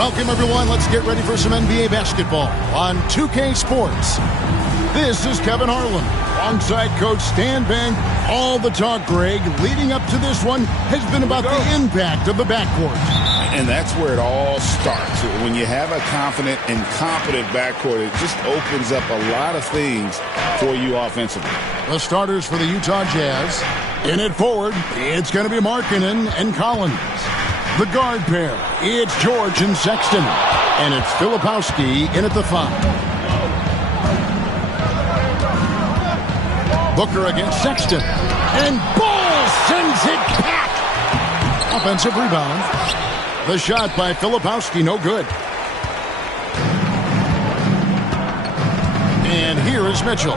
Welcome, everyone. Let's get ready for some NBA basketball on 2K Sports. This is Kevin Harlan alongside Coach Stan Bank. All the talk, Greg, leading up to this one has been about the impact of the backcourt. And that's where it all starts. When you have a confident and competent backcourt, it just opens up a lot of things for you offensively. The starters for the Utah Jazz. In it forward, it's going to be Markkanen and Collins. The guard pair, it's George and Sexton. And it's Filipowski in at the 5. Booker against Sexton. And Ball sends it back. Offensive rebound. The shot by Filipowski, no good. And here is Mitchell.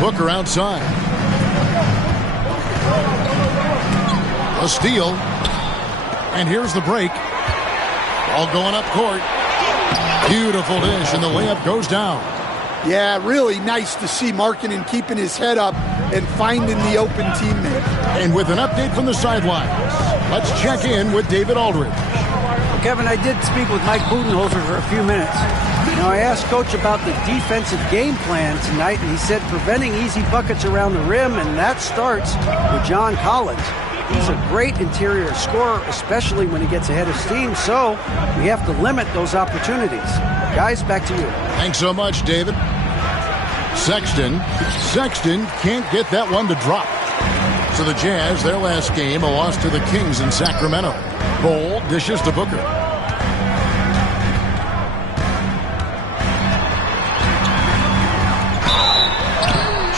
Booker outside. A steal. And here's the break. All going up court. Beautiful dish, and the layup goes down. Yeah, really nice to see Markkanen keeping his head up and finding the open teammate. And with an update from the sidelines, let's check in with David Aldridge. Well, Kevin, I did speak with Mike Budenholzer for a few minutes. Now, I asked Coach about the defensive game plan tonight, and he said preventing easy buckets around the rim, and that starts with John Collins. He's a great interior scorer, especially when he gets ahead of steam, so we have to limit those opportunities. Guys, back to you. Thanks so much, David. Sexton can't get that one to drop. So the Jazz, their last game, a loss to the Kings in Sacramento. Ball dishes to Booker.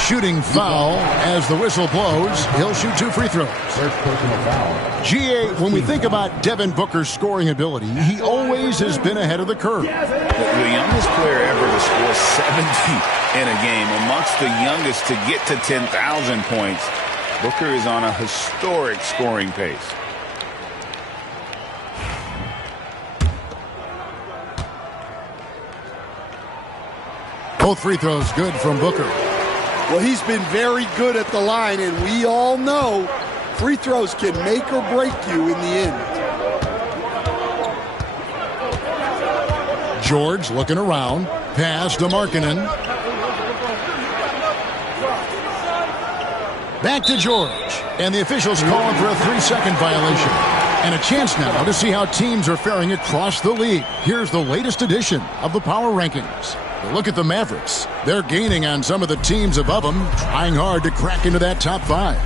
Shooting foul as the whistle blows. He'll shoot 2 free throws. First personal foul. GA, when we think about Devin Booker's scoring ability, he always has been ahead of the curve. The youngest player ever to score 70 in a game, amongst the youngest to get to 10,000 points. Booker is on a historic scoring pace. Both free throws good from Booker. Well, he's been very good at the line, and we all know free throws can make or break you in the end. George looking around. Pass to Markkanen. Back to George. And the officials calling for a 3-second violation. And a chance now to see how teams are faring across the league. Here's the latest edition of the Power Rankings. Look at the Mavericks. They're gaining on some of the teams above them, trying hard to crack into that top 5.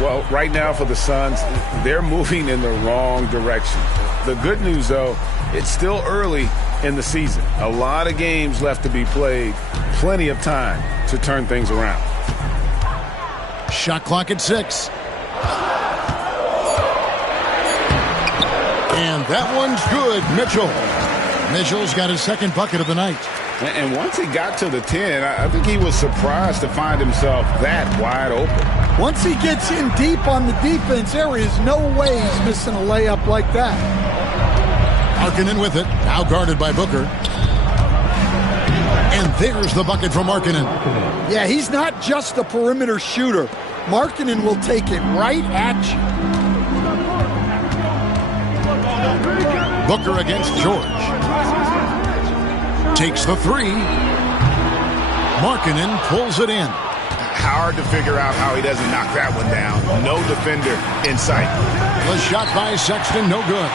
Well, right now for the Suns, they're moving in the wrong direction. The good news, though, it's still early in the season. A lot of games left to be played. Plenty of time to turn things around. Shot clock at 6. And that one's good. Mitchell's got his second bucket of the night. And once he got to the 10, I think he was surprised to find himself that wide open. Once he gets in deep on the defense, there is no way he's missing a layup like that. Markkanen with it, now guarded by Booker. And there's the bucket from Markkanen. Yeah, he's not just a perimeter shooter. Markkanen will take it right at you. Booker against George. Takes the 3. Markkanen pulls it in. Hard to figure out how he doesn't knock that one down. No defender in sight. The shot by Sexton, no good.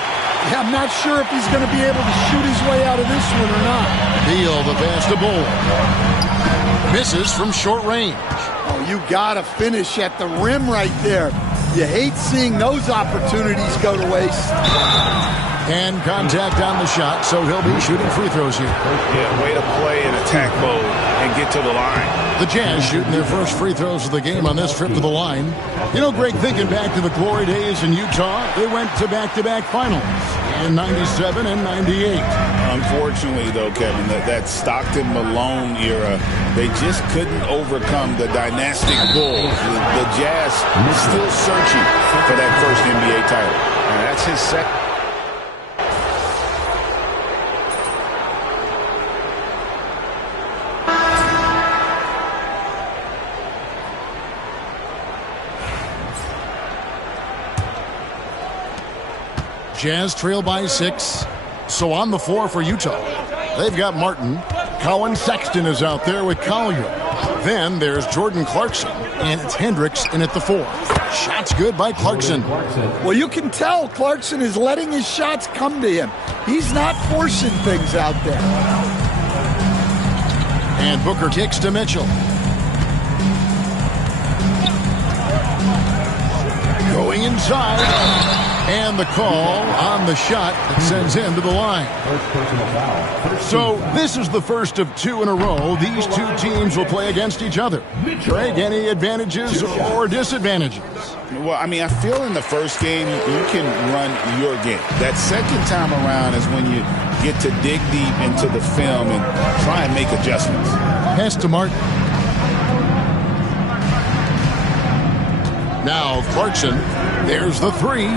Yeah, I'm not sure if he's going to be able to shoot his way out of this one or not. Beal, the pass to Bull. Misses from short range. Oh, you got to finish at the rim right there. You hate seeing those opportunities go to waste. And contact on the shot, so he'll be shooting free throws here. Yeah, way to play in attack mode and get to the line. The Jazz shooting their first free throws of the game on this trip to the line. You know, Greg, thinking back to the glory days in Utah, they went to back-to-back finals in 97 and 98. Unfortunately, though, Kevin, that Stockton-Malone era, they just couldn't overcome the dynastic Bulls. The Jazz still searching for that first NBA title. And that's his second. Jazz trail by 6. So on the floor for Utah, they've got Martin. Colin Sexton is out there with Collier. Then there's Jordan Clarkson, and it's Hendricks in at the 4. Shots good by Clarkson. Well, you can tell Clarkson is letting his shots come to him. He's not forcing things out there. And Booker kicks to Mitchell. Going inside. And the call on the shot that sends him to the line. So this is the first of 2 in a row. These two teams will play against each other. Greg, any advantages or disadvantages? Well, I mean, I feel in the first game, you can run your game. That second time around is when you get to dig deep into the film and try and make adjustments. Pass to Martin. Now Clarkson. There's the 3.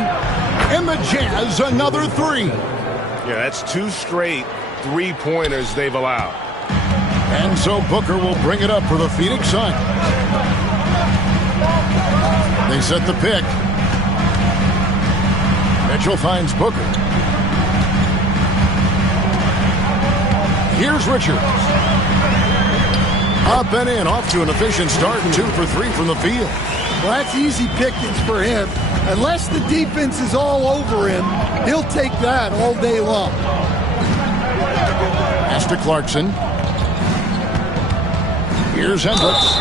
And the Jazz, another 3. Yeah, that's 2 straight 3-pointers they've allowed. And so Booker will bring it up for the Phoenix Suns. They set the pick. Mitchell finds Booker. Here's Richards. Up and in, off to an efficient start. 2 for 3 from the field. Well, that's easy pickings for him. Unless the defense is all over him, he'll take that all day long. Pass to Clarkson. Here's Hendricks.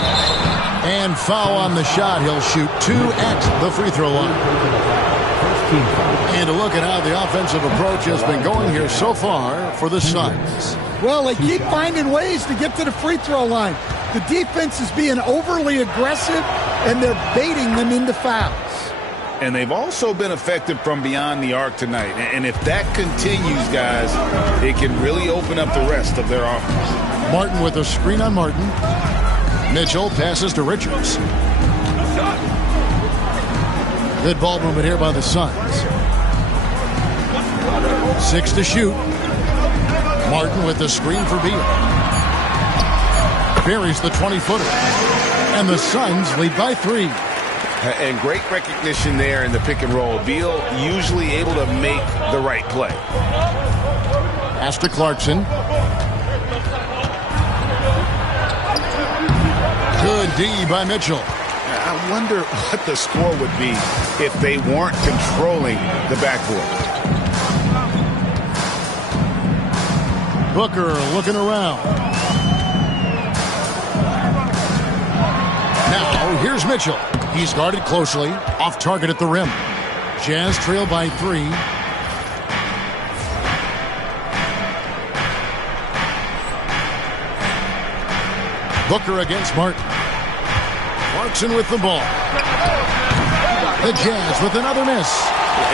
And foul on the shot. He'll shoot 2 at the free throw line. And a look at how the offensive approach has been going here so far for the Suns. Well, they keep finding ways to get to the free throw line. The defense is being overly aggressive, and they're baiting them into fouls. And they've also been effective from beyond the arc tonight. And if that continues, guys, it can really open up the rest of their offense. Martin with a screen on Martin. Mitchell passes to Richards. Good ball movement here by the Suns. 6 to shoot. Martin with the screen for Beal. Buries the 20-footer. And the Suns lead by 3. And great recognition there in the pick and roll. Beal usually able to make the right play. Pass to Clarkson. Good D by Mitchell. I wonder what the score would be if they weren't controlling the backboard. Booker looking around. Now, here's Mitchell. He's guarded closely, off target at the rim. Jazz trail by 3. Booker against Martin. Clarkson with the ball. The Jazz with another miss.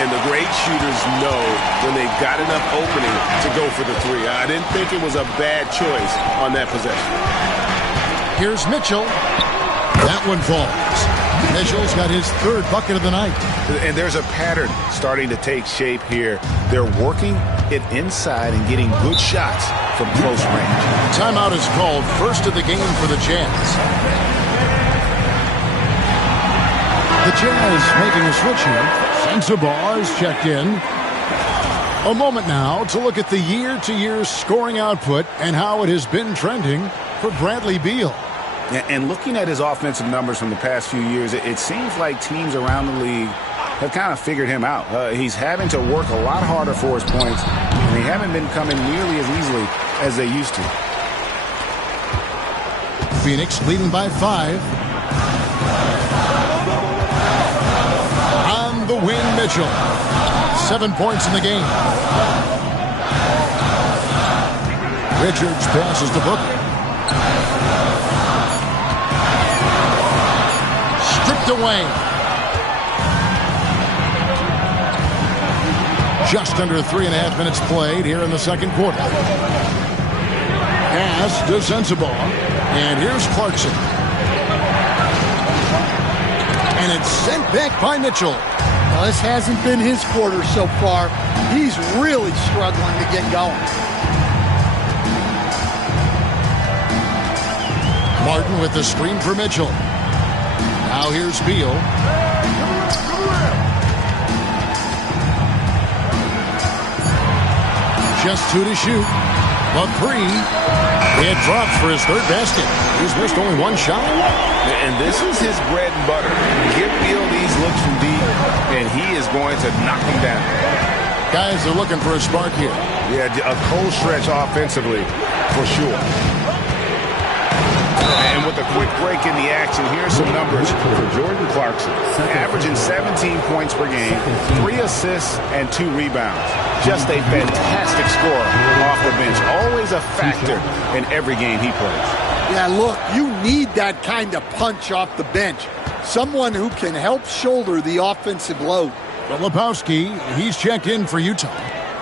And the great shooters know when they've got enough opening to go for the 3. I didn't think it was a bad choice on that possession. Here's Mitchell. That one falls. Mitchell's got his 3rd bucket of the night. And there's a pattern starting to take shape here. They're working it inside and getting good shots from close range. Timeout is called, first of the game for the Jazz. The Jazz making a switch here. Sensabaugh is checked in. A moment now to look at the year-to-year scoring output and how it has been trending for Bradley Beal. And looking at his offensive numbers from the past few years, it seems like teams around the league have kind of figured him out. He's having to work a lot harder for his points, and they haven't been coming nearly as easily as they used to. Phoenix leading by 5. On the wing, Mitchell. 7 points in the game. Richards passes to Booker. Stripped away. Just under 3.5 minutes played here in the second quarter. Pass to Sensabaugh. And here's Clarkson. And it's sent back by Mitchell. Well, this hasn't been his quarter so far. He's really struggling to get going. Martin with the screen for Mitchell. Now here's Beal. Just 2 to shoot. The 3. It drops for his 3rd basket. He's missed only 1 shot. And this is his bread and butter. Give Beal these looks from deep, and he is going to knock them down. Guys are looking for a spark here. Yeah, a cold stretch offensively, for sure. And with a quick break in the action, here's some numbers for Jordan Clarkson. Averaging 17 points per game, 3 assists, and 2 rebounds. Just a fantastic scorer off the bench. Always a factor in every game he plays. Yeah, look, you need that kind of punch off the bench. Someone who can help shoulder the offensive load. Filipowski, he's checked in for Utah.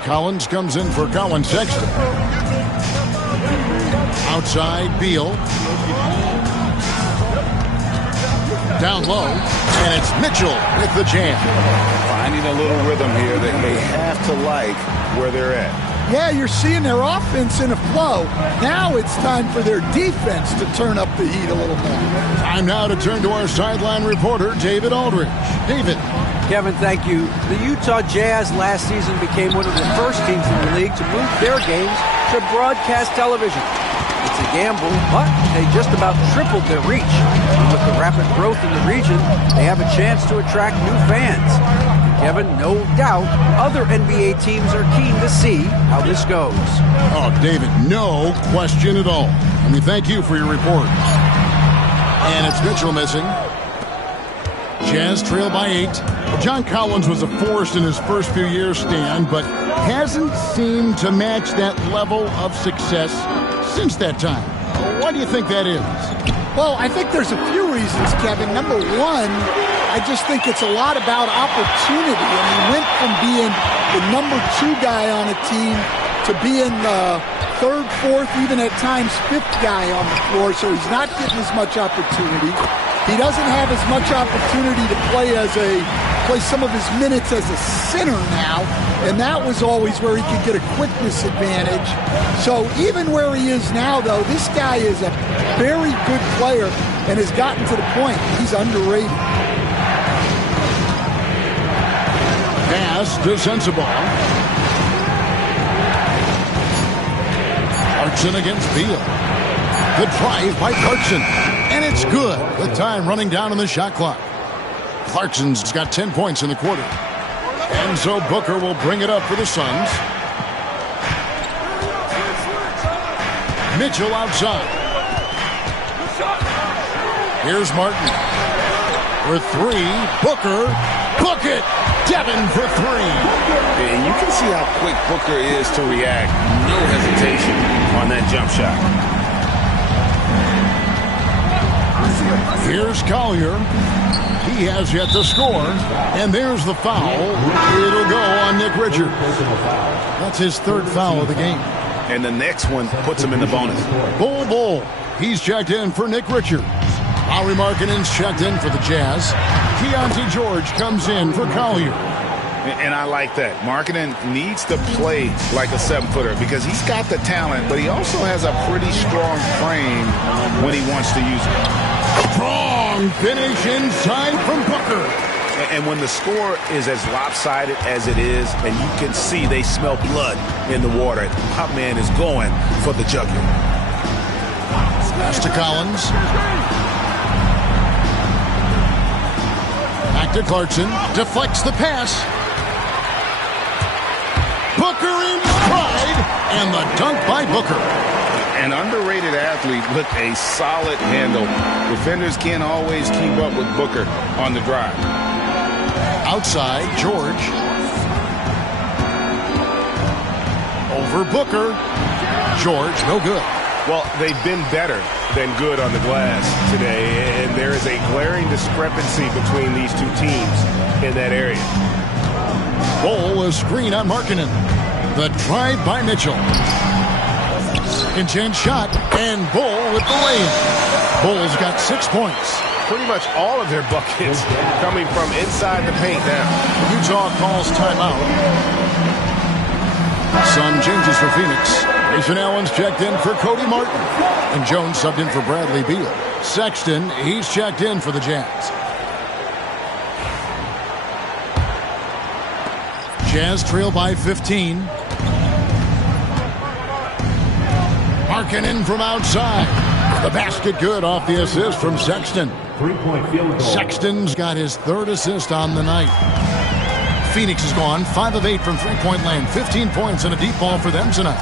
Collins comes in for Colin Sexton. Outside, Beal. Down low, and it's Mitchell with the jam. Finding a little rhythm here that they have to like where they're at. Yeah, you're seeing their offense in a flow. Now it's time for their defense to turn up the heat a little more. Time now to turn to our sideline reporter, David Aldridge. David. Kevin, thank you. The Utah Jazz last season became one of the first teams in the league to move their games to broadcast television. It's a gamble, but they just about tripled their reach. And with the rapid growth in the region, they have a chance to attract new fans. Kevin, no doubt, other NBA teams are keen to see how this goes. Oh, David, no question at all. I mean, thank you for your report. And it's Mitchell missing. Jazz trail by 8. John Collins was a force in his first few years, Stan, but hasn't seemed to match that level of success since that time. Why do you think that is? Well, I think there's a few reasons, Kevin. Number one, I just think it's a lot about opportunity. And he went from being the number 2 guy on a team to being the 3rd, 4th, even at times 5th guy on the floor. So he's not getting as much opportunity. He doesn't have as much opportunity to play some of his minutes as a center now, and that was always where he could get a quickness advantage. So even where he is now, though, this guy is a very good player and has gotten to the point he's underrated. Pass to Sensabaugh. Clarkson against Beal. The drive by Clarkson. And it's good with time running down on the shot clock. Clarkson's got 10 points in the quarter. And so Booker will bring it up for the Suns. Mitchell outside. Here's Martin. For 3. Booker. Book it. Devin for 3. And you can see how quick Booker is to react. No hesitation on that jump shot. Here's Collier. He has yet to score. And there's the foul. It'll go on Nick Richards. That's his 3rd foul of the game. And the next one puts him in the bonus. Bull. He's checked in for Nick Richards. Lauri Markkanen's checked in for the Jazz. Keontae George comes in for Collier. And I like that. Markkanen needs to play like a 7-footer because he's got the talent, but he also has a pretty strong frame when he wants to use it. Strong finish inside from Booker. And when the score is as lopsided as it is, and you can see they smell blood in the water, my man is going for the jugular. Pass to Collins. Back to Clarkson. Deflects the pass. Booker in stride. And the dunk by Booker. An underrated athlete with a solid handle. Defenders can't always keep up with Booker on the drive. Outside, George. Over Booker. George, no good. Well, they've been better than good on the glass today, and there is a glaring discrepancy between these two teams in that area. Bull, a screen on Markkanen. The drive by Mitchell. Intense shot, and Bull with the lay-in. Bull's got 6 points. Pretty much all of their buckets coming from inside the paint now. Utah calls timeout. Some changes for Phoenix. Mason Allen's checked in for Cody Martin. And Jones subbed in for Bradley Beal. Sexton, he's checked in for the Jazz. Jazz trail by 15. Markkanen from outside. The basket good off the assist from Sexton. 3-point field goal. Sexton's got his third assist on the night. Phoenix is gone 5 of 8 from three-point land. 15 points and a deep ball for them tonight.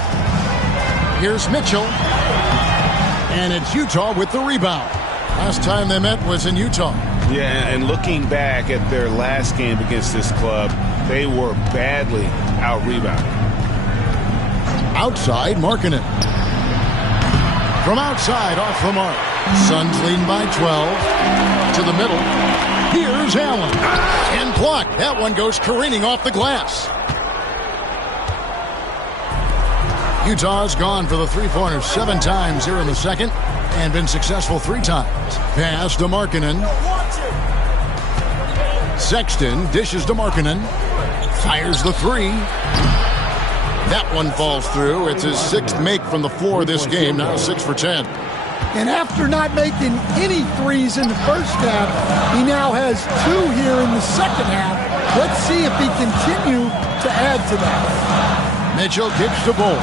Here's Mitchell. And it's Utah with the rebound. Last time they met was in Utah. Yeah, and looking back at their last game against this club, they were badly out-rebounded. Outside, Markkanen. From outside, off the mark. Suns leading by 12. To the middle. Here's Allen. And blocked. That one goes careening off the glass. Utah's gone for the three-pointer 7 times here in the second and been successful 3 times. Pass to Markkanen. Sexton dishes to Markkanen. Fires the 3. That one falls through. It's his 6th make from the floor this game, now 6 for 10. And after not making any threes in the first half, he now has 2 here in the second half. Let's see if he continue to add to that. Mitchell kicks the ball.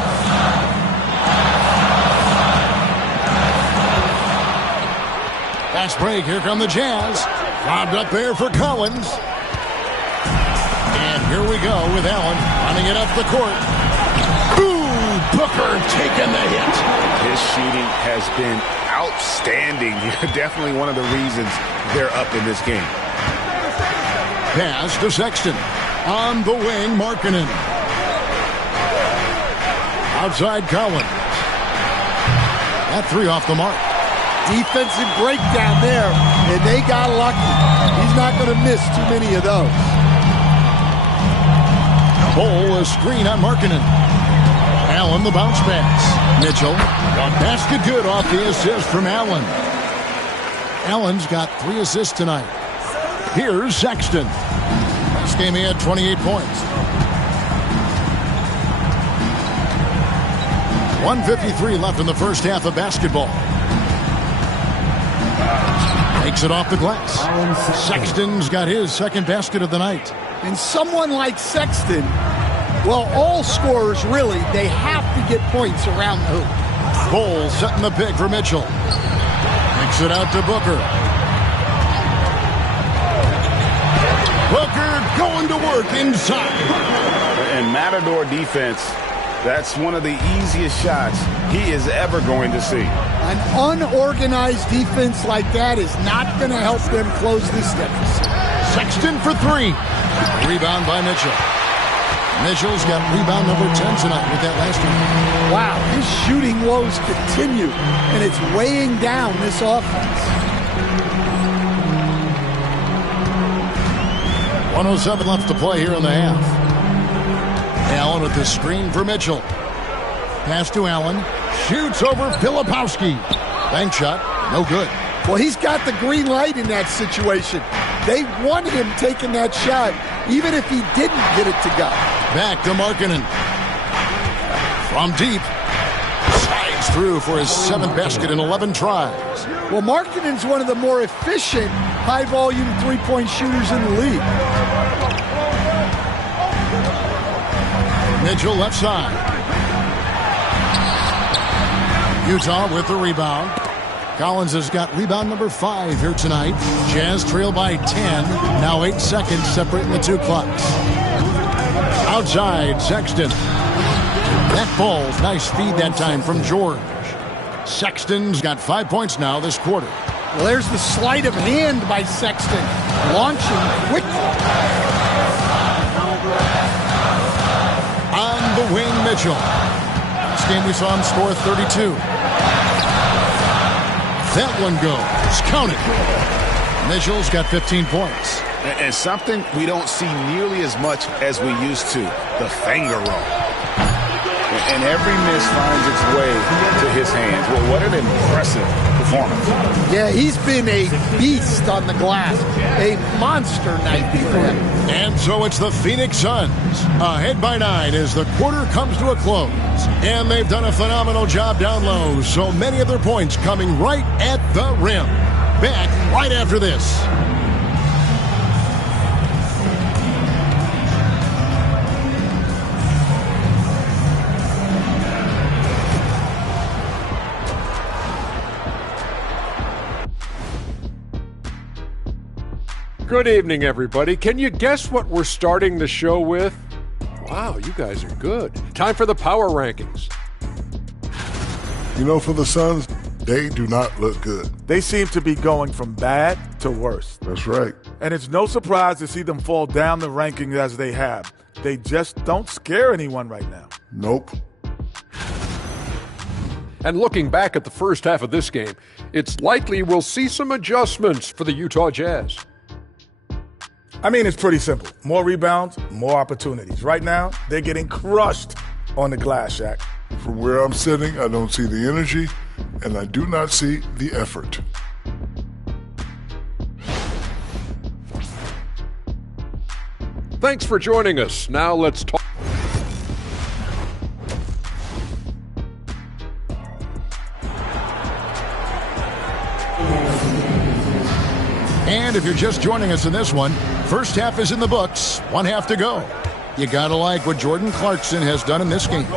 Fast break. Here come the Jazz. Lobbed up there for Collins. And here we go with Allen running it up the court. Ooh, Booker taking the hit. His shooting has been outstanding. Definitely one of the reasons they're up in this game. Pass to Sexton. On the wing, Markkanen. Outside Collins. That 3 off the mark. Defensive breakdown there, and they got lucky. He's not going to miss too many of those. Ball, a screen on Markkanen. Allen, the bounce pass. Mitchell, basket good off the assist from Allen. Allen's got 3 assists tonight. Here's Sexton. Last game he had 28 points. 1:53 left in the first half of basketball. Takes it off the glass. Sexton's got his second basket of the night. And someone like Sexton, well, all scorers really, they have to get points around the hoop. Ball setting the pick for Mitchell. Kicks it out to Booker. Booker going to work inside. And Matador defense, that's one of the easiest shots he is ever going to see. An unorganized defense like that is not going to help them close this deficit. Sexton for 3. Rebound by Mitchell. Mitchell's got rebound number 10 tonight with that last one. Wow, his shooting woes continue, and it's weighing down this offense. 1:07 left to play here in the half. Allen with the screen for Mitchell. Pass to Allen. Shoots over Filipowski. Bank shot. No good. Well, he's got the green light in that situation. They want him taking that shot, even if he didn't get it to go. Back to Markkanen. From deep. Slides through for his 7th basket in 11 tries. Well, Markkanen's one of the more efficient, high-volume three-point shooters in the league. Mitchell left side. Utah with the rebound. Collins has got rebound number 5 here tonight. Jazz trail by 10. Now 8 seconds separating the 2 clocks. Outside, Sexton. That ball's nice feed that time from George. Sexton's got 5 points now this quarter. Well, there's the sleight of hand by Sexton. Launching quickly. On the wing, Mitchell. Last game we saw him score 32. That one goes. Count it. Mitchell's got 15 points. And something we don't see nearly as much as we used to, the finger roll. And every miss finds its way to his hands. Well, what an impressive performance. Yeah, he's been a beast on the glass. A monster night for him. And so it's the Phoenix Suns ahead by 9 as the quarter comes to a close. And they've done a phenomenal job down low. So many of their points coming right at the rim. Back right after this. Good evening, everybody. Can you guess what we're starting the show with? Wow, you guys are good. Time for the power rankings. You know, for the Suns, they do not look good. They seem to be going from bad to worse. That's right. And it's no surprise to see them fall down the rankings as they have. They just don't scare anyone right now. Nope. And looking back at the first half of this game, it's likely we'll see some adjustments for the Utah Jazz. I mean, it's pretty simple. More rebounds, more opportunities. Right now, they're getting crushed on the glass, Shaq. From where I'm sitting, I don't see the energy, and I do not see the effort. Thanks for joining us. Now let's talk. And if you're just joining us in this one, first half is in the books, one half to go. You gotta like what Jordan Clarkson has done in this game.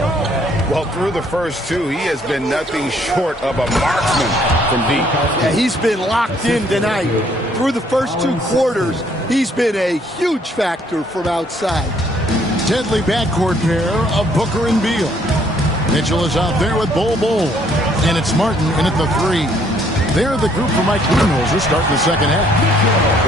Well, through the first two, he has been nothing short of a marksman from deep. Yeah, he's been locked in tonight. Through the first two quarters, he's been a huge factor from outside. Deadly backcourt pair of Booker and Beal. Mitchell is out there with Bol, and it's Martin in at the three. They're the group for Mike Budenholzer starting the second half.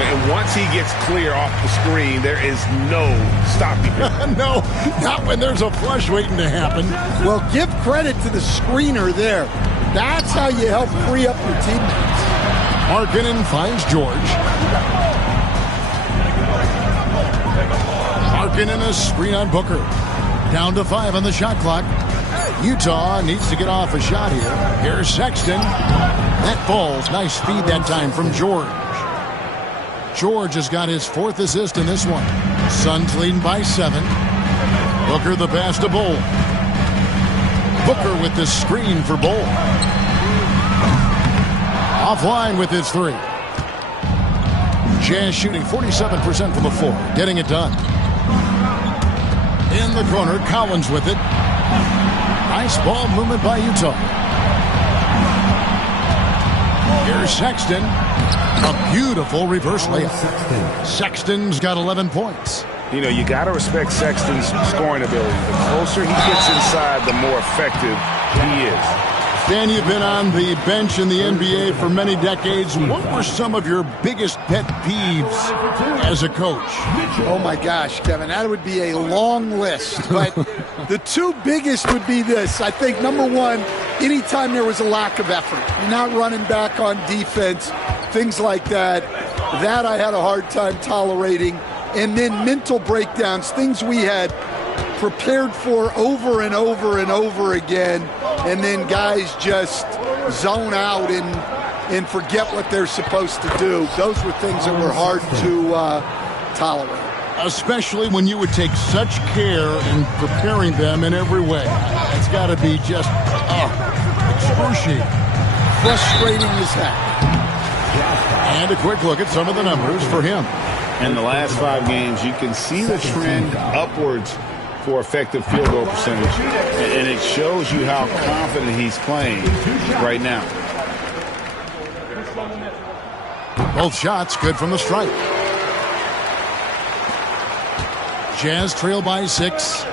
And once he gets clear off the screen, there is no stopping him. No, not when there's a flush waiting to happen. Well, give credit to the screener there. That's how you help free up your teammates. Markkanen finds George. Markkanen a screen on Booker. Down to 5 on the shot clock. Utah needs to get off a shot here. Here's Sexton. That falls. Nice feed that time from George. George has got his 4th assist in this one. Suns leading by 7. Booker the pass to Bol. Booker with the screen for Bol. Offline with his 3. Jazz shooting 47% from the floor. Getting it done. In the corner, Collins with it. Nice ball movement by Utah. Here's Sexton. A beautiful reverse layup. Sexton's got 11 points. You know, you got to respect Sexton's scoring ability. The closer he gets inside, the more effective he is. Dan, you've been on the bench in the NBA for many decades. What were some of your biggest pet peeves as a coach? Oh, my gosh, Kevin, that would be a long list. But the two biggest would be this. I think, number one, anytime there was a lack of effort, you're not running back on defense, things like that, that I had a hard time tolerating. And then mental breakdowns, things we had prepared for over and over and over again, and then guys just zone out and forget what they're supposed to do. Those were things that were hard to tolerate. Especially when you would take such care in preparing them in every way. It's got to be just excruciating. Frustrating as heck. And a quick look at some of the numbers for him. In the last 5 games, you can see the trend upwards for effective field goal percentage. And it shows you how confident he's playing right now. Both shots good from the stripe. Jazz trail by 6.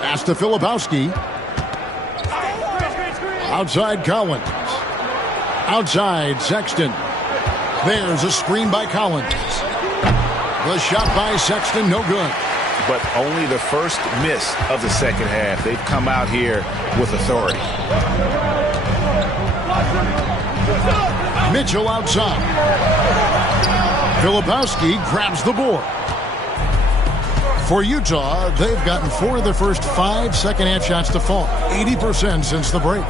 Pass to Filipowski. Outside Collins. Outside Sexton. There's a screen by Collins. The shot by Sexton, no good. But only the first miss of the second half. They've come out here with authority. Mitchell outside. Filipowski grabs the board. For Utah, they've gotten 4 of their first 5 second-half shots to fall. 80% since the break.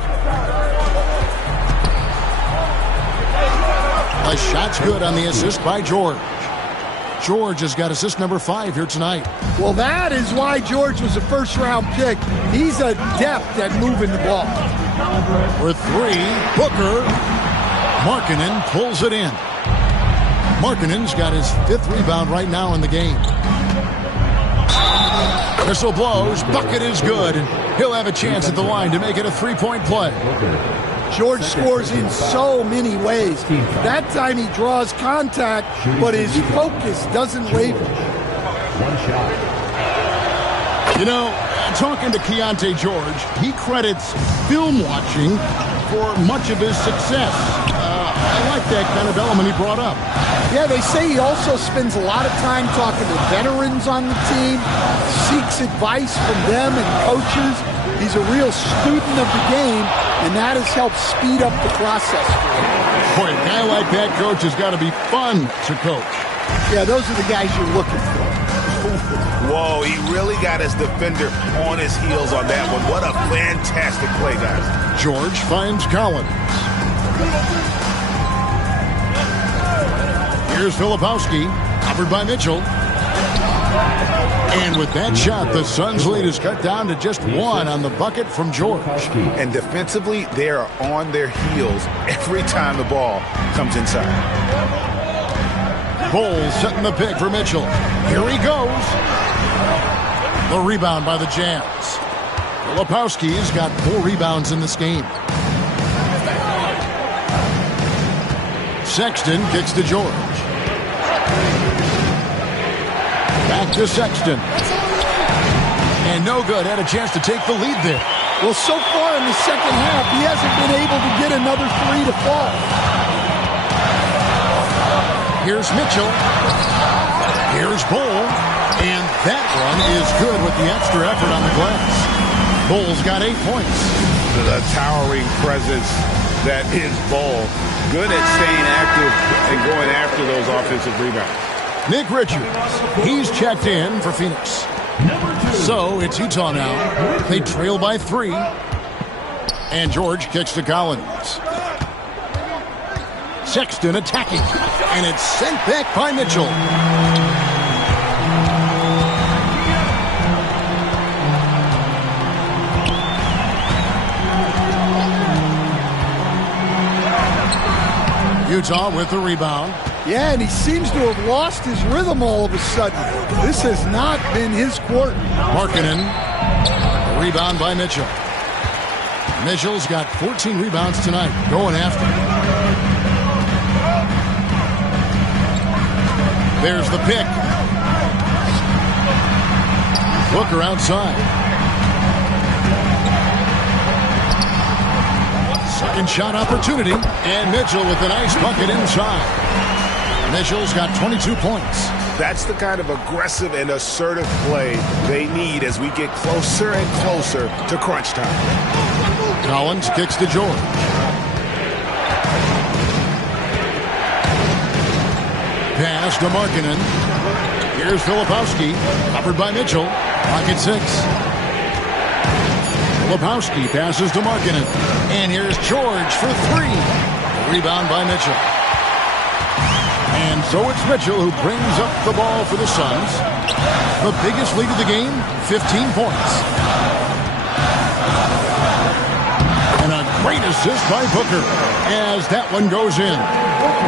The shot's good on the assist by George. George has got assist number 5 here tonight. Well, that is why George was a first-round pick. He's adept at moving the ball. For 3, Booker. Markkanen pulls it in. Markkanen's got his 5th rebound right now in the game. Whistle blows. Bucket is good. And he'll have a chance at the line to make it a 3-point play. George scores in so many ways. That time he draws contact, but his focus doesn't waver. One shot. You know, talking to Keontae George, he credits film watching for much of his success. I like that kind of element he brought up. Yeah, they say he also spends a lot of time talking to veterans on the team, seeks advice from them and coaches. He's a real student of the game, and that has helped speed up the process for him. Boy, a guy like that, coach, has got to be fun to coach. Yeah, those are the guys you're looking for. Whoa, he really got his defender on his heels on that one. What a fantastic play, guys. George finds Collins. Here's Filipowski, covered by Mitchell. And with that shot, the Suns' lead is cut down to just one on the bucket from George. And defensively, they are on their heels every time the ball comes inside. Bowles setting the pick for Mitchell. Here he goes. The rebound by the Jazz. Filipowski's got 4 rebounds in this game. Sexton kicks to George. Back to Sexton. And no good. Had a chance to take the lead there. Well, so far in the second half, he hasn't been able to get another 3 to fall. Here's Mitchell. Here's Bowles. And that one is good with the extra effort on the glass. Bowles got 8 points. The towering presence that is Bowles. Good at staying active and going after those offensive rebounds. Nick Richards, he's checked in for Phoenix. So it's Utah now. They trail by 3. And George kicks to Collins. Sexton attacking. And it's sent back by Mitchell. Utah with the rebound. Yeah, and he seems to have lost his rhythm all of a sudden. This has not been his quarter. Markkanen. Rebound by Mitchell. Mitchell's got 14 rebounds tonight. Going after. There's the pick. Booker outside. Second shot opportunity. And Mitchell with a nice bucket inside. Mitchell's got 22 points. That's the kind of aggressive and assertive play they need as we get closer and closer to crunch time. Collins kicks to George. Pass to Markkanen. Here's Filipowski, covered by Mitchell. Pocket 6. Filipowski passes to Markkanen. And here's George for 3. Rebound by Mitchell. And so it's Mitchell who brings up the ball for the Suns. The biggest lead of the game, 15 points. And a great assist by Booker as that one goes in.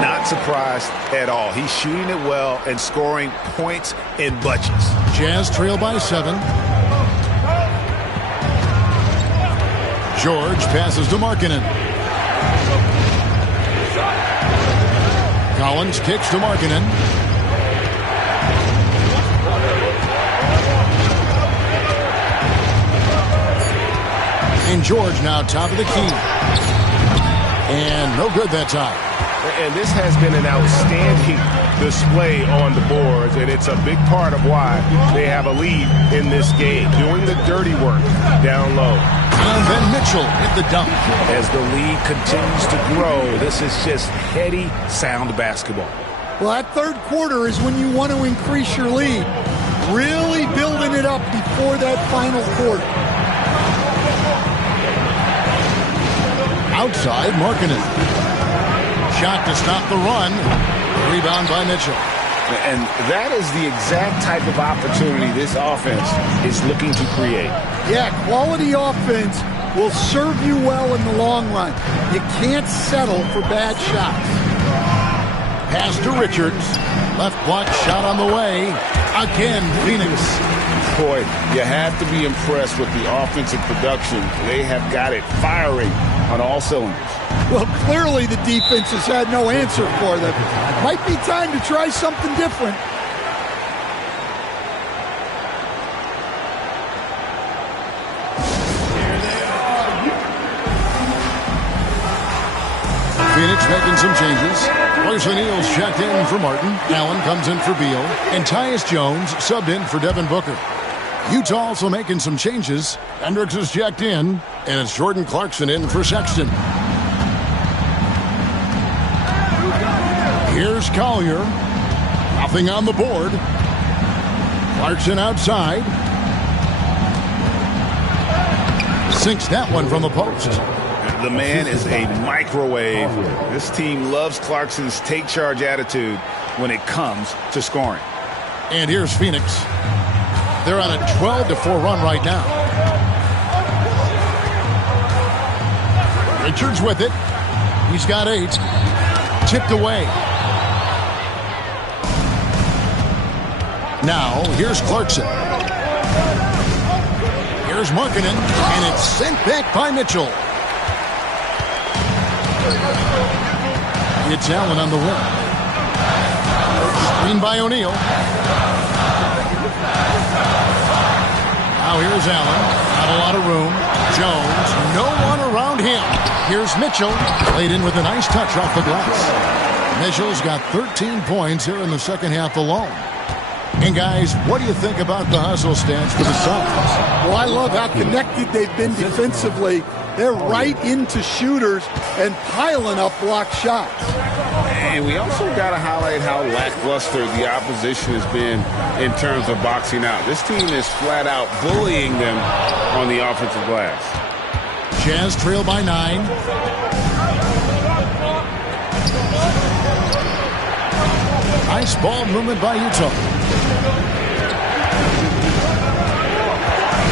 Not surprised at all. He's shooting it well and scoring points in bunches. Jazz trail by 7. George passes to Markkanen. Collins kicks to Markkanen. And George now top of the key. And no good that time. And this has been an outstanding display on the boards, and it's a big part of why they have a lead in this game, doing the dirty work down low. And then Mitchell hit the dunk. As the lead continues to grow, this is just heady, sound basketball. Well, that third quarter is when you want to increase your lead. Really building it up before that final quarter. Outside, Markkanen. Shot to stop the run. Rebound by Mitchell. And that is the exact type of opportunity this offense is looking to create. Yeah, quality offense will serve you well in the long run. You can't settle for bad shots. Pass to Richards. Left block shot on the way. Again, Phoenix. Boy, you have to be impressed with the offensive production. They have got it firing on all cylinders. Well, clearly the defense has had no answer for them. Might be time to try something different. Phoenix making some changes. Royce O'Neal's checked in for Martin. Allen comes in for Beal. And Tyus Jones subbed in for Devin Booker. Utah also making some changes. Hendricks is checked in. And it's Jordan Clarkson in for Sexton. Here's Collier. Nothing on the board. Clarkson outside. Sinks that one from the post. The man is a microwave. This team loves Clarkson's take charge attitude when it comes to scoring. And here's Phoenix. They're on a 12-4 run right now. Richards with it. He's got 8. Tipped away. Now, here's Clarkson. Here's Markkanen, and it's sent back by Mitchell. It's Allen on the wing. Screen by O'Neal. Now here's Allen. Not a lot of room. Jones. No one around him. Here's Mitchell. Played in with a nice touch off the glass. Mitchell's got 13 points here in the second half alone. And guys, what do you think about the hustle stance for the Suns? Well, I love how connected they've been defensively. They're right into shooters and piling up block shots. And we also got to highlight how lackluster the opposition has been in terms of boxing out. This team is flat out bullying them on the offensive glass. Jazz trail by 9. Nice ball movement by Utah.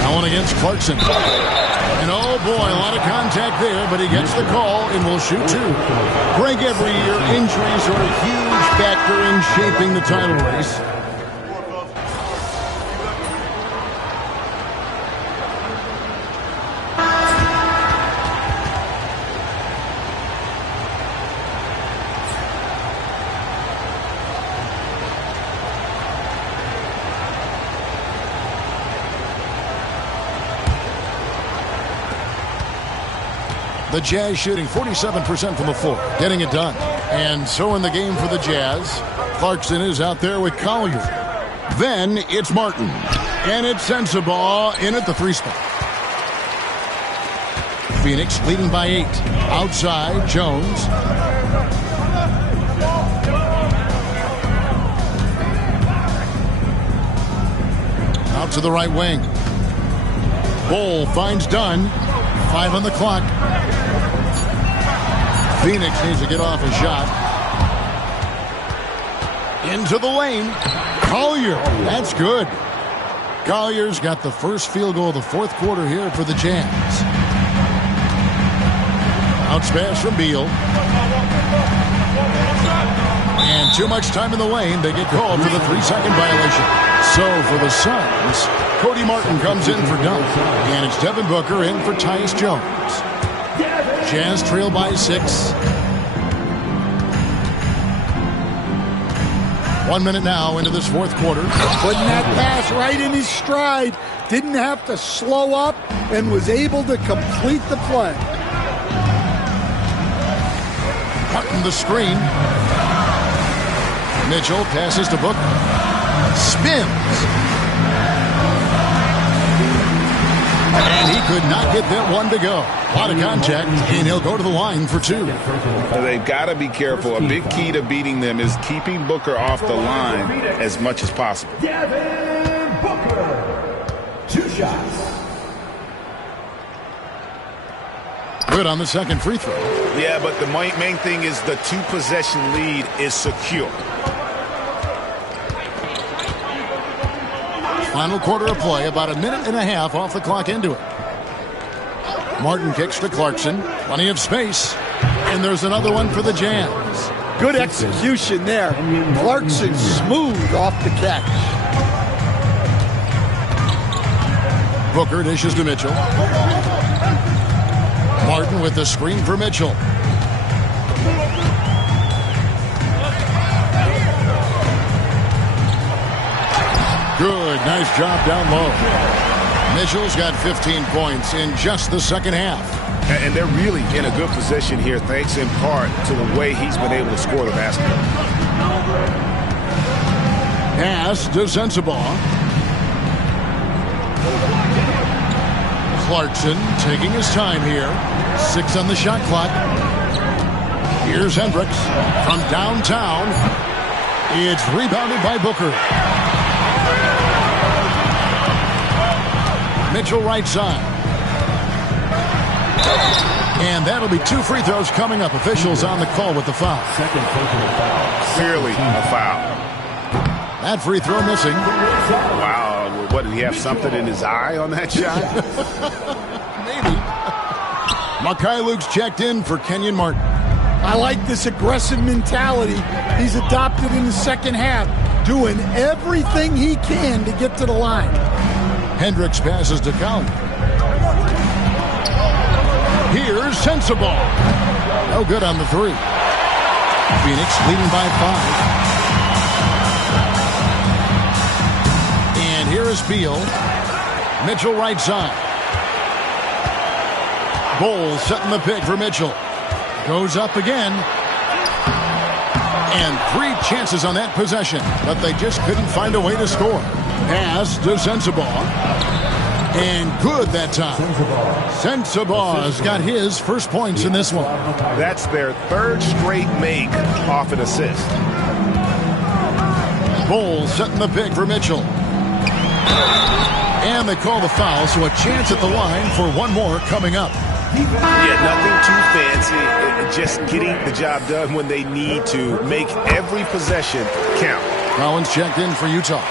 Now on against Clarkson. And oh boy, a lot of contact there, but he gets the call and will shoot 2. Greg, every year injuries are a huge factor in shaping the title race. The Jazz shooting 47% from the floor, getting it done. And so in the game for the Jazz, Clarkson is out there with Collier. Then it's Martin. And it's Sensabaugh in at the 3 spot. Phoenix leading by 8. Outside, Jones. Out to the right wing. Bull finds Dunn. 5 on the clock. Phoenix needs to get off a shot. Into the lane. Collier. That's good. Collier's got the first field goal of the 4th quarter here for the Jazz. Bounce pass from Beal. And too much time in the lane. They get called for the 3-second violation. So for the Suns, Cody Martin comes in for Dunn. And it's Devin Booker in for Tyus Jones. Jazz trail by 6. 1 minute now into this 4th quarter. Putting that pass right in his stride. Didn't have to slow up and was able to complete the play. Martin the screen. Mitchell passes to Booker. Spins. And he could not get that one to go. A lot of contact, and he'll go to the line for 2. They've got to be careful. A big key to beating them is keeping Booker off the line as much as possible. Devin Booker, 2 shots. Good on the second free throw. Yeah, but the main thing is the 2-possession lead is secure. Final quarter of play, about a minute and a half off the clock into it. Martin kicks to Clarkson. Plenty of space. And there's another one for the Jazz. Good execution there. Clarkson smooth off the catch. Booker dishes to Mitchell. Martin with the screen for Mitchell. Good, nice job down low. Mitchell's got 15 points in just the second half. And they're really in a good position here, thanks in part to the way he's been able to score the basketball. Pass to Sensabaugh. Clarkson taking his time here. 6 on the shot clock. Here's Hendricks from downtown. It's rebounded by Booker. Mitchell right side. And that'll be 2 free throws coming up. Officials on the call with the foul. Second personal foul. Clearly a foul. That free throw missing. Wow. What, did he have something in his eye on that shot? Maybe. Luke's checked in for Kenyon Martin. I like this aggressive mentality he's adopted in the second half, doing everything he can to get to the line. Hendricks passes to Collins. Here's Sensabaugh. No good on the 3. Phoenix leading by 5. And here is Beal. Mitchell right side. Bowles setting the pick for Mitchell. Goes up again. And 3 chances on that possession, but they just couldn't find a way to score. Pass to Sensabaugh. And good that time. Sensabaugh's got his first points in this one. That's their 3rd straight make off an assist. Bowles setting the pick for Mitchell. And they call the foul, so a chance at the line for one more coming up. Yeah, nothing too fancy. Just getting the job done when they need to. Make every possession count. Collins checked in for Utah.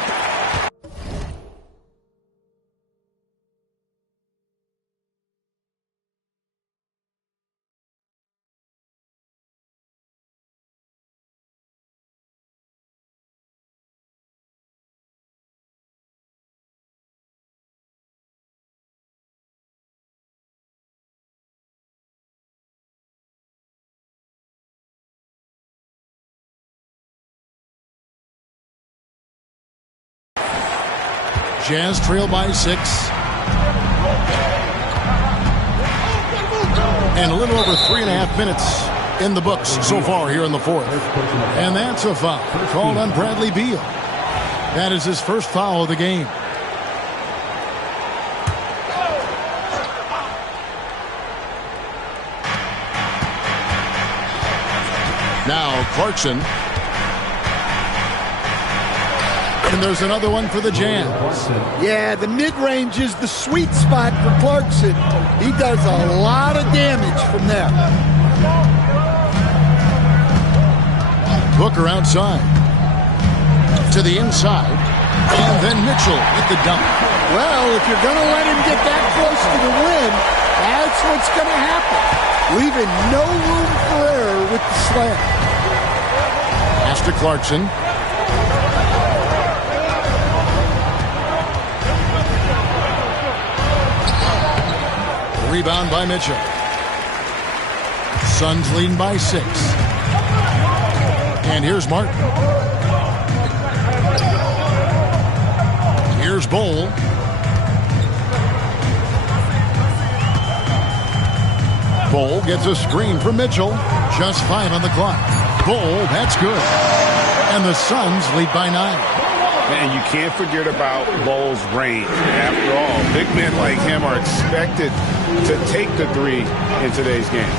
Jazz trail by 6. And a little over 3.5 minutes in the books so far here in the 4th. And that's a foul called on Bradley Beal. That is his first foul of the game. Now Clarkson. And there's another one for the Jazz. Yeah, the mid-range is the sweet spot for Clarkson. He does a lot of damage from there. Booker outside. To the inside. And then Mitchell with the dunk. Well, if you're going to let him get that close to the rim, that's what's going to happen. Leaving no room for error with the slam. Pass to Clarkson. Rebound by Mitchell. Suns leading by 6. And here's Martin. Here's Bowl. Bowl gets a screen from Mitchell. Just 5 on the clock. Bowl, that's good. And the Suns lead by 9. And you can't forget about Bowles' range. After all, big men like him are expected to take the 3 in today's game.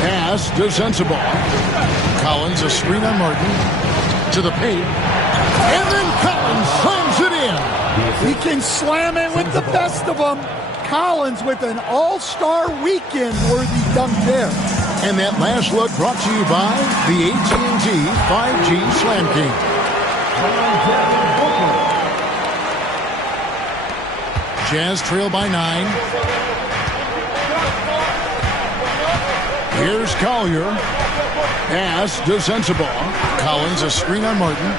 Pass to Sensabaugh. Collins a screen on Martin. To the paint. And then Collins slams it in. He can slam it with the best of them. Collins with an all-star weekend-worthy dunk there. And that last look brought to you by the AT&T 5G Slam King. Jazz trail by 9. Here's Collier. Pass to Sensabaugh. Collins a screen on Martin.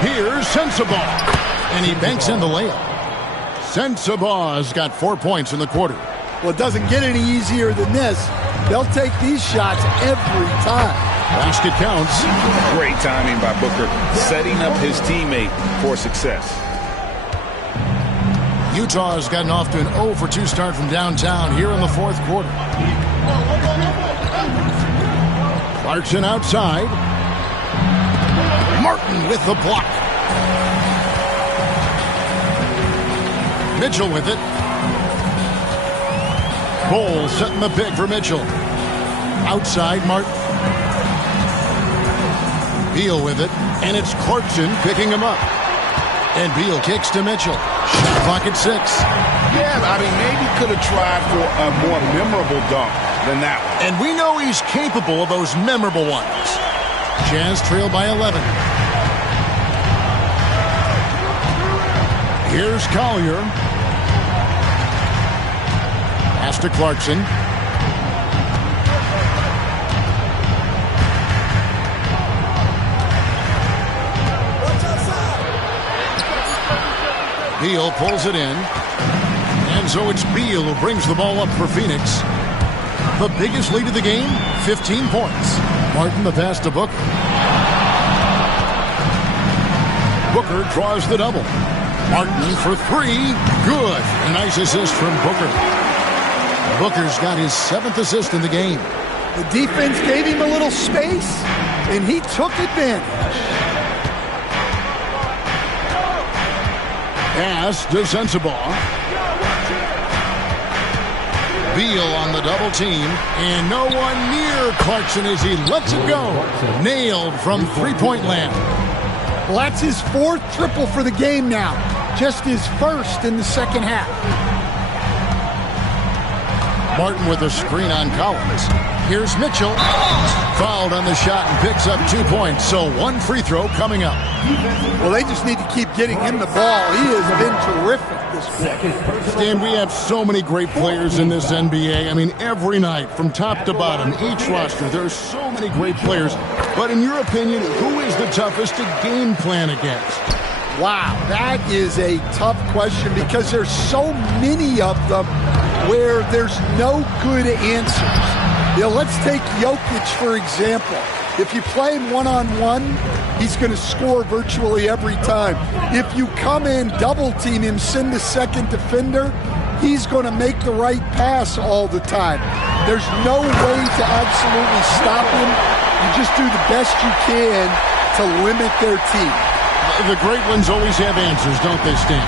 Here's Sensabaugh. And he banks in the layup. Sensabaugh's got 4 points in the quarter. Well, it doesn't get any easier than this. They'll take these shots every time. Basket counts. Great timing by Booker, setting up his teammate for success. Utah's gotten off to an 0 for 2 start from downtown here in the fourth quarter. Clarkson outside. Martin with the block. Mitchell with it. Bowles setting the pick for Mitchell. Outside Martin. Beal with it, and it's Clarkson picking him up. And Beal kicks to Mitchell. Shot clock at 6. Yeah, I mean, maybe could have tried for a more memorable dunk than that one. And we know he's capable of those memorable ones. Jazz trail by 11. Here's Collier. Pass to Clarkson. Beal pulls it in. And so it's Beal who brings the ball up for Phoenix. The biggest lead of the game, 15 points. Martin the pass to Booker. Booker draws the double. Martin for 3. Good. A nice assist from Booker. Booker's got his 7th assist in the game. The defense gave him a little space, and he took advantage. Pass to Sensabaugh. Beal on the double team, and no one near Clarkson as he lets it go. Nailed from three-point land. Well, that's his 4th triple for the game now. Just his 1st in the second half. Martin with a screen on Collins. Here's Mitchell. Fouled on the shot and picks up 2 points. So 1 free throw coming up. Well, they just need to keep getting him the ball. He has been terrific this quarter. Stan, we have so many great players in this NBA. I mean, every night, from top to bottom, each roster, there are so many great players. But in your opinion, who is the toughest to game plan against? Wow, that is a tough question because there's so many of them where there's no good answers. You know, let's take Jokic, for example. If you play him one-on-one, he's going to score virtually every time. If you come in, double-team him, send a second defender, he's going to make the right pass all the time. There's no way to absolutely stop him. You just do the best you can to limit their team. The great ones always have answers, don't they, Stan?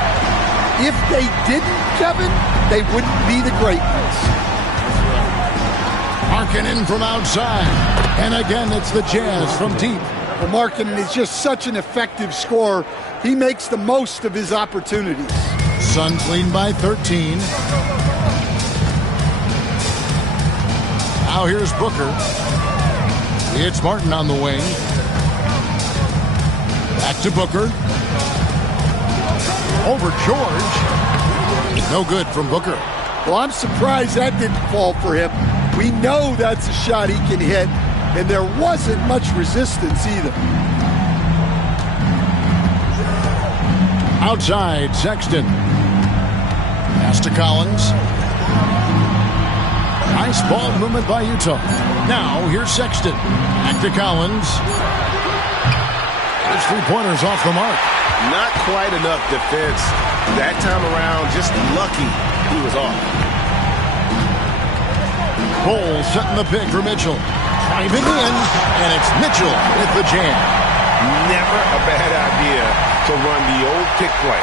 If they didn't, Kevin, they wouldn't be the great ones. Markkanen from outside. And again, it's the Jazz from deep. Well, Markkanen is just such an effective scorer. He makes the most of his opportunities. Suns lead by 13. Now here's Booker. It's Martin on the wing. Back to Booker. Over George. No good from Booker. Well, I'm surprised that didn't fall for him. We know that's a shot he can hit, and there wasn't much resistance either. Outside, Sexton. Pass to Collins. Nice ball movement by Utah. Now, here's Sexton. Back to Collins. His three-pointers off the mark. Not quite enough defense. That time around, just lucky he was off. Bowles setting the pick for Mitchell. Driving in, and it's Mitchell with the jam. Never a bad idea to run the old pick play.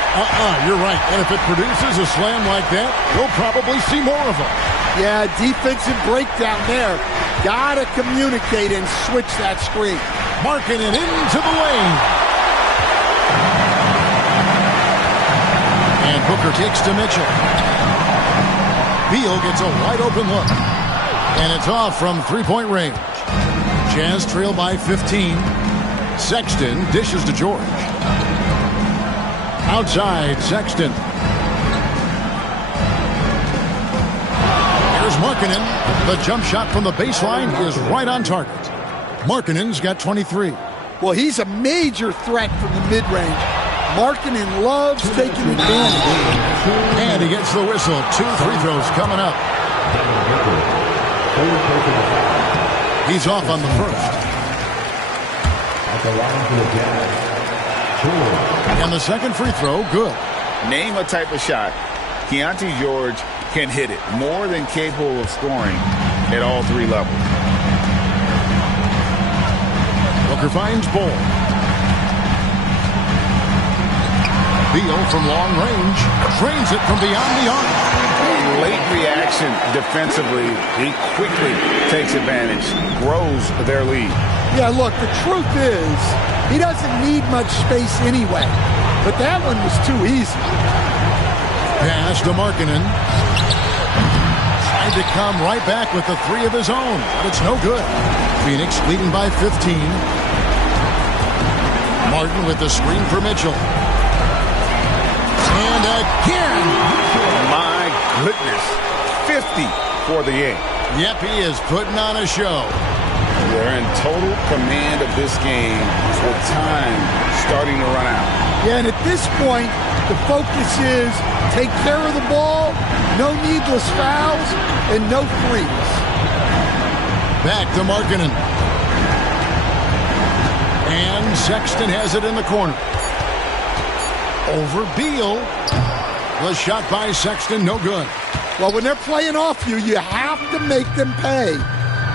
You're right. And if it produces a slam like that, we'll probably see more of them. Yeah, defensive breakdown there. Gotta communicate and switch that screen. Markkanen into the lane. And Booker takes to Mitchell. Beal gets a wide open look. And it's off from three-point range. Jazz trail by 15. Sexton dishes to George. Outside, Sexton. Here's Markkanen. The jump shot from the baseline is right on target. Markkanen's got 23. Well, he's a major threat from the mid-range. Markkanen loves taking advantage. And he gets the whistle. 2 free throws coming up. He's off on the first. And the second free throw, good. Name a type of shot Keontae George can hit it. More than capable of scoring at all 3 levels. Booker finds Ball. Beal from long range drains it from beyond the arc. Late reaction defensively. He quickly takes advantage, grows their lead. Yeah, look, the truth is he doesn't need much space anyway. But that one was too easy. Pass to Markkanen. Tried to come right back with the 3 of his own, but it's no good. Phoenix leading by 15. Martin with the screen for Mitchell. And again. My goodness. 50 for the game. Yep, he is putting on a show. They're in total command of this game with time starting to run out. Yeah, and at this point, the focus is take care of the ball, no needless fouls, and no threes. Back to Markkanen. And Sexton has it in the corner. Over Beal. The shot by Sexton, no good. Well, when they're playing off you, you have to make them pay.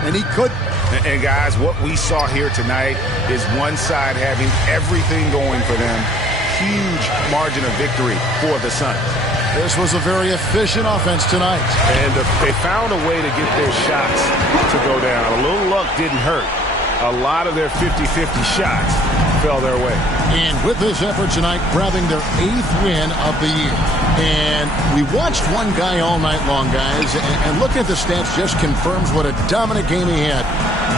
And he couldn't. And guys, what we saw here tonight is one side having everything going for them. Huge margin of victory for the Suns. This was a very efficient offense tonight. And they found a way to get their shots to go down. A little luck didn't hurt. A lot of their 50-50 shots fell their way. And with this effort tonight, grabbing their 8th win of the year. And we watched one guy all night long, guys, and looking at the stats just confirms what a dominant game he had.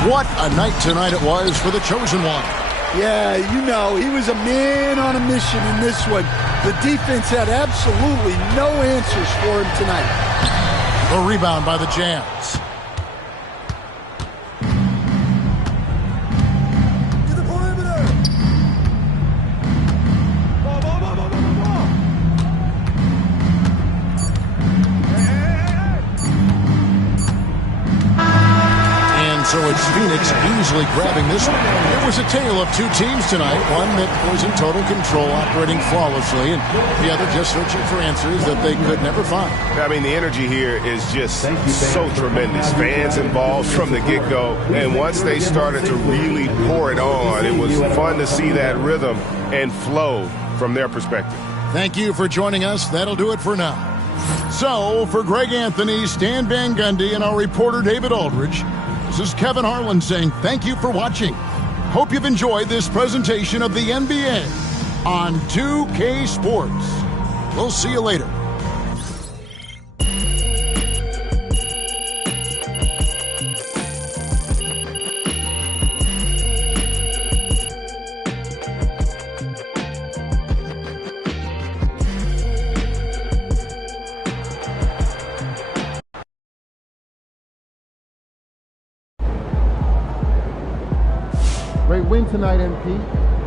What a night tonight it was for the chosen one. Yeah, you know, he was a man on a mission in this one. The defense had absolutely no answers for him tonight. The rebound by the Jazz. So it's Phoenix easily grabbing this one. It was a tale of 2 teams tonight. One that was in total control, operating flawlessly, and the other just searching for answers that they could never find. I mean, the energy here is just so tremendous. Fans involved from the get-go, and once they started to really pour it on, it was fun to see that rhythm and flow from their perspective. Thank you for joining us. That'll do it for now. So, for Greg Anthony, Stan Van Gundy, and our reporter David Aldridge, this is Kevin Harlan saying thank you for watching. Hope you've enjoyed this presentation of the NBA on 2K Sports. We'll see you later. Great win tonight, MP.